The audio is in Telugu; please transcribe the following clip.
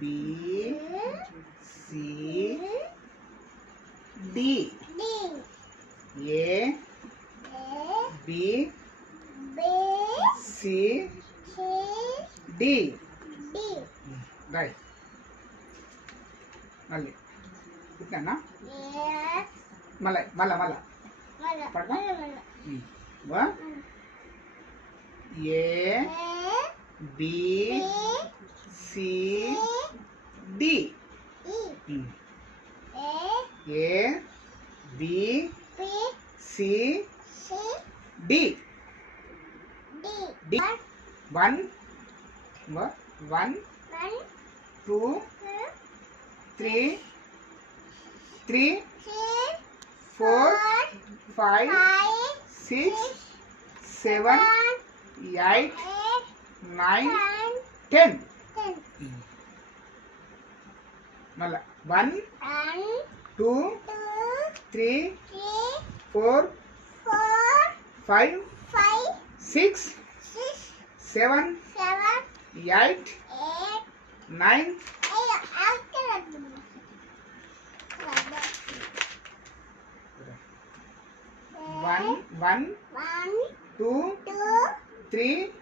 B C D A B C D right మళ్ళీ ఇట్లా మళ్ళీ మళ్ళా మళ్ళా పడతా A B C D A B C D D 1 1 2 3 3 4 5 6 7 8 9 10 మళ్ళా 1 2 3 4 5 6 7 8 9 1 1 2 3